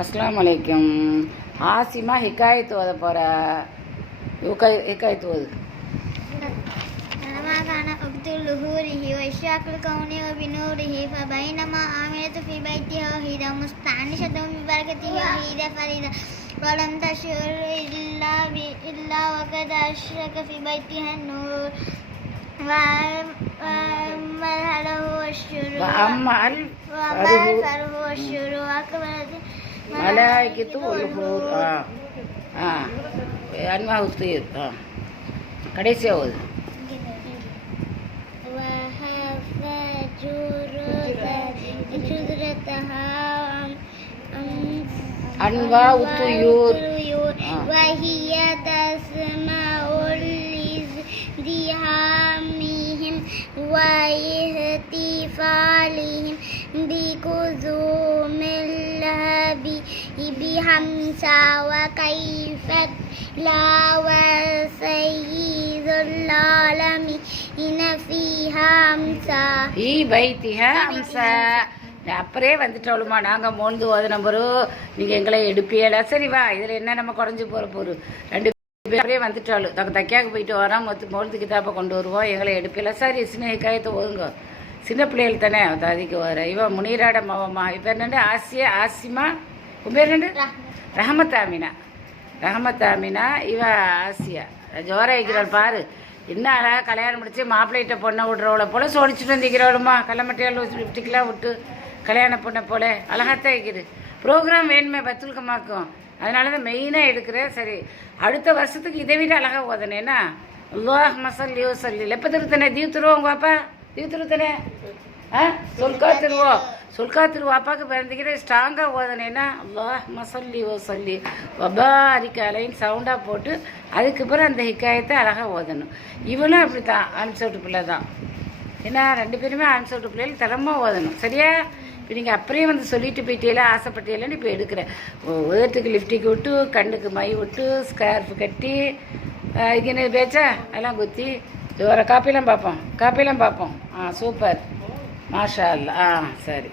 अस्सलाम वालेकुम। आसिमा हिकायत ओद पोरा हिकायत ओद। لما كان وقت ظهوره وإشراق الكون وبنوره فبينما آمنة في بيتها وهي مستأنسة ببركته وهي فريدة ولم تشعر إلا وقد أشرق في بيتها النور وأما الفرح والسرور أقبلت ملائكة والحور أنواع الطير கடைசியா ஓது. أنواع الطيور وهي تسمع لازدحامهم واحتفالهم بكذوم اللهب بهمسا وكيف لا وسيد العالمين فيها همسا في بيتها همسا. அப்படியே வந்துட்டோளுமா, நாங்கள் மோழ்ந்து ஓத நம்பரும் நீங்கள் எங்களை எடுப்பியல. சரி வா, இதில் என்ன நம்ம குறைஞ்சி போகிற போகிறோம். ரெண்டு பேர் அப்படியே வந்துட்டாலும் நாங்கள் தைக்காக்கு போயிட்டு வரோம். மோழ்ந்து கிதாப்பை கொண்டு வருவோம், எங்களை எடுப்பியல. சரி சின்ன ஹிக்காயத்தை ஓதுங்க, சின்ன பிள்ளைகள் தானே அதுக்கு வர. இவன் முனீராட மாவம்மா, இப்போ என்னண்டு ஆசிமா, உன் பேர் என்னண்டு ரஹமத்தாமினா. ரஹமத்தாமினா இவ ஆசியா ஜோரா இருக்கிறாள் பாரு. என்ன அழகாக கல்யாணம் முடிச்சு மாப்பிள்ளைகிட்ட பொண்ணை விட்றவளை போல் சோடிச்சுட்டு வந்துக்கிறவளுமா. கல்லமட்டையால் லிப்டிக்கெலாம் விட்டு கல்யாண பொண்ணை போல அழகாத்தான் இருக்குது. ப்ரோக்ராம் வேணுமே பத்துல்கமாக்கும், அதனால தான் மெயினாக எடுக்கிறேன். சரி, அடுத்த வருஷத்துக்கு இதை விட அழகாக ஓதனேன்னா அல்லாஹ் மசல்லி வசல்லி. எப்போ திருத்தனே தீவு திருவோம் பாப்பா, தீவு திருத்தனே சொல்கா திருவோம். சொல்கா திருவாப்பாக்கு பிறந்துக்கிற ஸ்ட்ராங்காக ஓதனேன்னா அல்லாஹ் மசல்லி வசல்லி வபாரிக் அலைன்னு சவுண்டாக போட்டு அதுக்கப்புறம் அந்த ஹிக்காயத்தை அழகாக ஓதணும். இவளும் அப்படி தான் ஆன்சோட்டு பிள்ளை தான். ஏன்னா ரெண்டு பேருமே ஆன்சோட்டு பிள்ளைகள் தரமாக ஓதணும். சரியா? இப்போ நீங்கள் அப்படியே வந்து சொல்லிட்டு போயிட்டீங்களா, ஆசைப்பட்டீங்களான்னு இப்போ எடுக்கிறேன். உதட்டுக்கு லிப்டிக் விட்டு, கண்ணுக்கு மை விட்டு, ஸ்கார்ஃப் கட்டி, இதுன்னு பேச்சா எல்லாம் குத்தி ஒரு காப்பிலாம் பார்ப்போம். சூப்பர், மாஷா அல்லா. சரி.